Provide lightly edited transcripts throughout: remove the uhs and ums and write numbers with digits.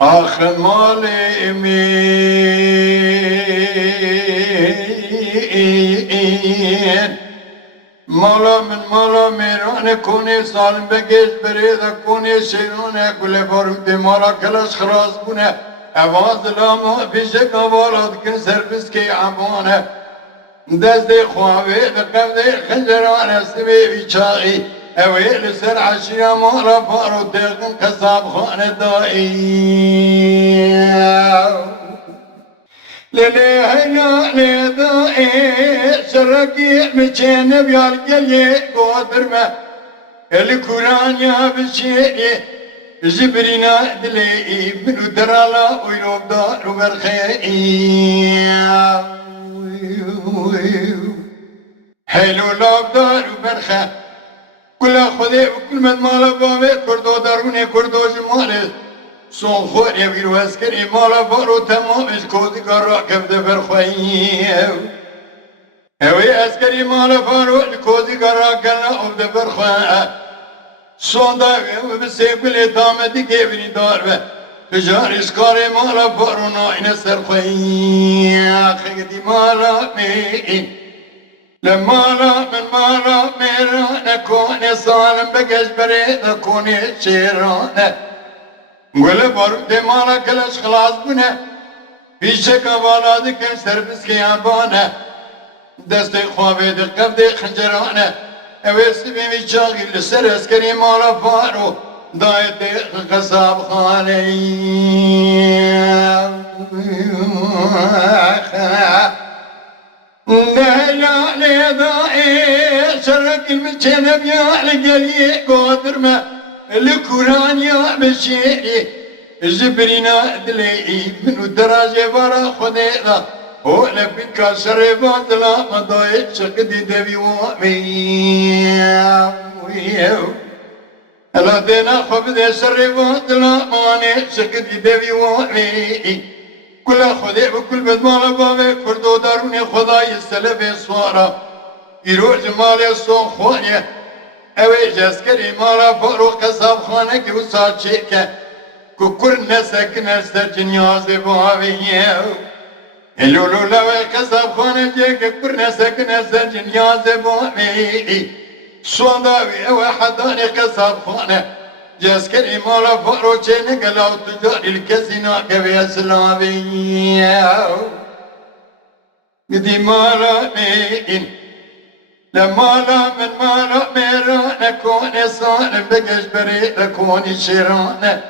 آخر مال امین مالا من مالا میرانه کنی سالم بگیش بریده کنی شیرانه گل بارود مالا کلاش خلاص بونه اواز لاما پیشه قوالات کن سربس که عمانه دست خواهی بقبض خجرانه سبی بیچاقی اویل سر عشیره مالا پارو تیغن قصاب خانه دائی لیلی هیا لیدائی شرکی مچین بیال گلی گودرمه الکوران یا بشیری جبرینا دلی منو درالا ویروب دارو برخی حلو لاب دارو برخی كل خذي وكل من مالا بامي كردو داروني كردو جمالي صون خوري ويرو اسكري مالا بارو تمام اسكودي قرا كم دفر خويه اوي اسكري مالا بارو الكودي قرا كلا او دفر خويه صون دا وبسيبل اتامتي كيفني دار تجار اسكاري مالا بارو ناين سر خويه خيدي مالا مين لما لا من مالا ميرا نكون صالم بقش بريد نكون شيرانه قول بارد مالا كلاش خلاص بنا في شكا والادك سربس كيابانه دستي خوابي دقب دي خنجرانه اويسي بيمي شاغي لسر اسكري مالا فارو دايت دي قصاب خاني نهلا ليضائي شرك المجنة بيا لقلي قدرمة الكوران يا بشيري جبرينا دلي من الدراجة برا خدينا هو لبنك شريبات لا مضايق شقدي دبي وامي هلا دينا خبدي شريبات لا ماني شقدي دبي وامي كل خدي بكل بدمال بابي كردو داروني خداي السلبي صورة يروح جمالي الصون خوانية اوي جاسكري مالا فارو قصاب خانة كي وصار شيكا كوكر نسك نسر جنياز بابي اللولو لوي قصاب خانة جيكا كوكر نسك نسر جنياز بابي صون داوي اوي حداني قصاب خانة جاسكري مالا فارو چيني قلاو تجاري الكسينا كبير سلامي قدي مالا مين لمالا من مالا ميرا نكوني صالم بقش بريء نكوني شيرانه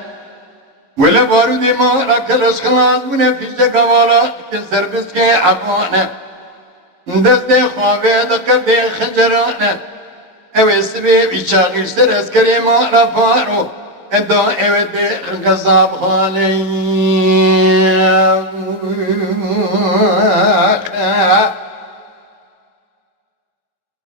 ولا بارودي مالا كلاش خلاص بنا في جقوالا كنسر بسكي عبانه دستي خوابي دقبي خجرانه اوه سبي بيشاغل سر اسكري مالا فارو ادا اوه دي قصاب خالي